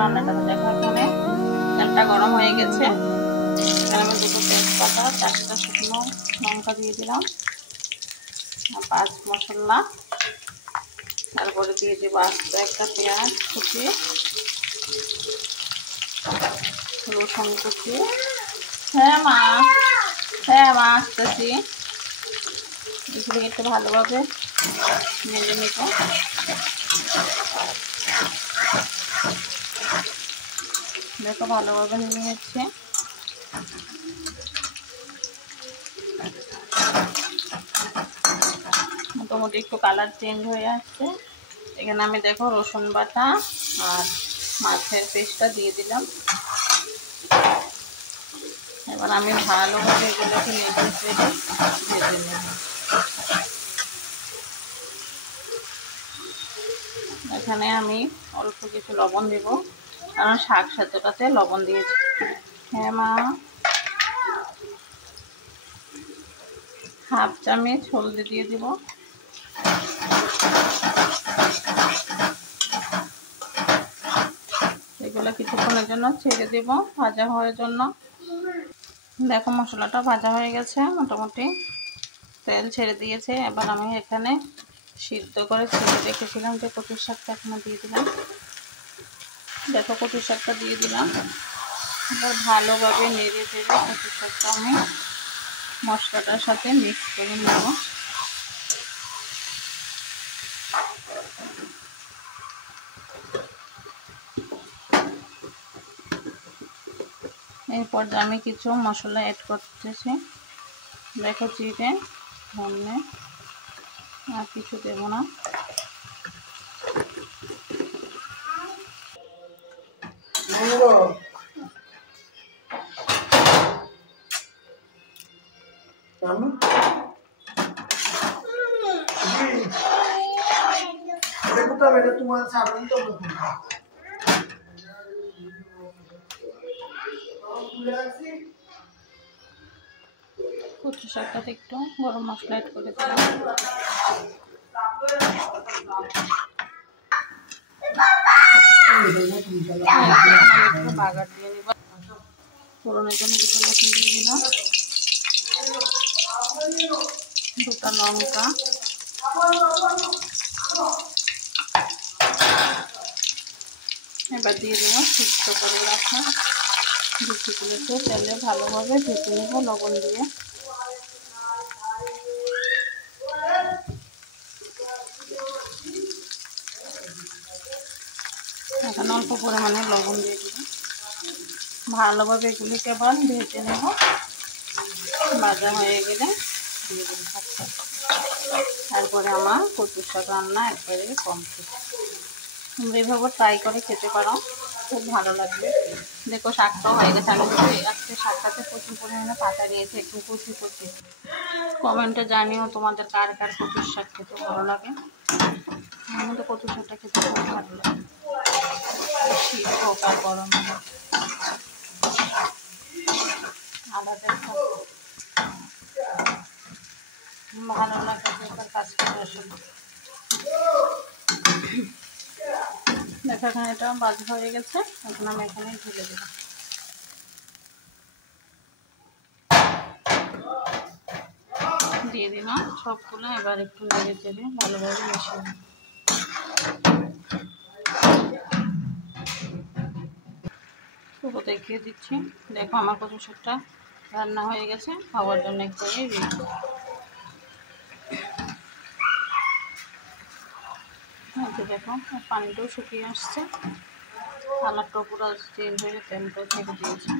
রান্নাটা দেখো। এখানে তেলটা গরম হয়ে গেছে। এখানে আমি 2টো তেজপাতা, 4টা শুকনো লঙ্কা দিয়ে দিলাম, আর 5 মশলা। তারপরে দিয়ে দেবো আস্ত একটা পেঁয়াজ কুচি, রসুন কুচি। হ্যাঁ মা আসতেছি। এগুলো একটু ভালোভাবে নেড়ে নিব। দেখো ভালোভাবে নেড়ে নিচ্ছে। মোটামুটি একটু কালার চেঞ্জ হয়ে আসছে। এখানে আমি দেখো রসুন বাটা আর মাছের পেস্টটা দিয়ে দিলাম। এবার আমি ভালোভাবে এগুলোকে নেড়ে চেড়ে ভেজে নেব। এখানে আমি অল্প কিছু লবণ দেব, কারণ শাক সেদ্ধটাতে লবণ দিয়েছি। হ্যাঁ মা। 1/2 চামচ হলদি দিয়ে দিব। এগুলো কিছুক্ষণের জন্য ছেড়ে দেব ভাজা হওয়ার জন্য। দেখো মশলাটা ভাজা হয়ে গেছে, মোটামুটি তেল ছেড়ে দিয়েছে। এবার আমি এখানে সিদ্ধ করে ছেড়ে রেখেছিলাম যে কচুর শাকটা এখানে দিয়ে দিলাম। দেখো কচুর শাকটা দিয়ে দিলাম। এবার ভালোভাবে নেড়ে চেড়ে কচুর শাকটা আমি মশলাটার সাথে মিক্স করে নেব। এরপর আমি কিছু মশলা অ্যাড করতেছি। দেখো জিরে, ধনে, আর কিছু দেব না। কচু শাকটাতে একটু গরম মশলা অ্যাড করে দিলাম। বাগার দিয়ে নিব। ফোড়নের জন্য দুটো রসুন দিয়ে দিলাম, 2টা লঙ্কা, এবার দিয়ে দেবো সিদ্ধ করে রাখা লুচিগুলোকে তেলে ভালোভাবে ভেজে নেব লবণ দিয়ে। এখানে অল্প পরিমাণে লবণ দিয়ে দিব। ভালোভাবে এগুলিকে আবার ভেজে নেব। ভাজা হয়ে গেলে দিয়ে দেবো শাকটা। তারপরে আমার কচুর শাক রান্না একবারে কমপ্লিট। তোমরা এইভাবে ট্রাই করে খেতে পারো, খুব ভালো লাগবে। দেখো শাকটাও হয়ে গেছে। আমি কিন্তু আজকে শাকটাতে প্রচুর পরিমাণে পাতা দিয়েছি, একটু কচি কচি। কমেন্টে জানিও তোমাদের কার কার কচুর শাক খেতে ভালো লাগে। আমার তো কচুর শাকটা খেতে খুব ভালো লাগে, শীত হোক আর গরম হোক। আলাদা ভালো লাগে তার কাজ করে আসলে। দেখো এখানে এটা ভাজা হয়ে গেছে। এখন আমি এখানে ঢেলে দেবো। দিয়ে দিলাম সবগুলো। এবার একটু নেড়ে চেড়ে ভালোভাবে মিশিয়ে নেব। পুরো দেখিয়ে দিচ্ছি। দেখো আমার কচু শাকটা রান্না হয়ে গেছে, খাওয়ার জন্য একবারে রেডি। দেখো পানিটাও শুকিয়ে আসছে, কালারটাও পুরো চেঞ্জ হয়ে তেলটাও ছেড়ে দিয়েছে।